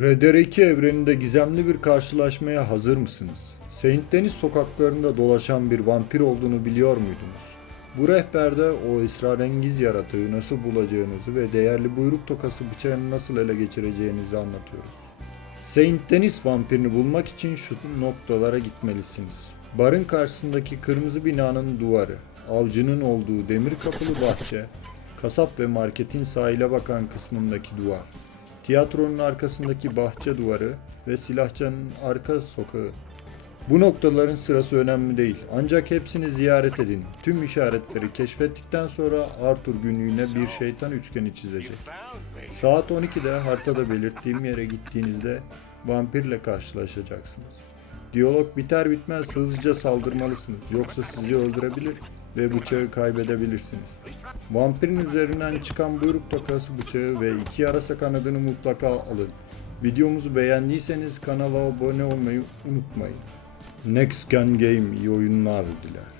RDR2 evreninde gizemli bir karşılaşmaya hazır mısınız? Saint Denis sokaklarında dolaşan bir vampir olduğunu biliyor muydunuz? Bu rehberde o esrarengiz yaratığı nasıl bulacağınızı ve değerli buyruk tokası bıçağını nasıl ele geçireceğinizi anlatıyoruz. Saint Denis vampirini bulmak için şu noktalara gitmelisiniz. Barın karşısındaki kırmızı binanın duvarı, avcının olduğu demir kapılı bahçe, kasap ve marketin sahile bakan kısmındaki duvar, tiyatronun arkasındaki bahçe duvarı ve silahçının arka sokağı. Bu noktaların sırası önemli değil. Ancak hepsini ziyaret edin. Tüm işaretleri keşfettikten sonra Arthur günlüğüne bir şeytan üçgeni çizecek. Saat 12'de haritada belirttiğim yere gittiğinizde vampirle karşılaşacaksınız. Diyalog biter bitmez hızlıca saldırmalısınız. Yoksa sizi öldürebilir ve bıçağı kaybedebilirsiniz. Vampirin üzerinden çıkan buyruk tokası bıçağı ve iki yarasa kanadını mutlaka alın. Videomuzu beğendiyseniz kanala abone olmayı unutmayın. Next Gen Game iyi oyunlar diler.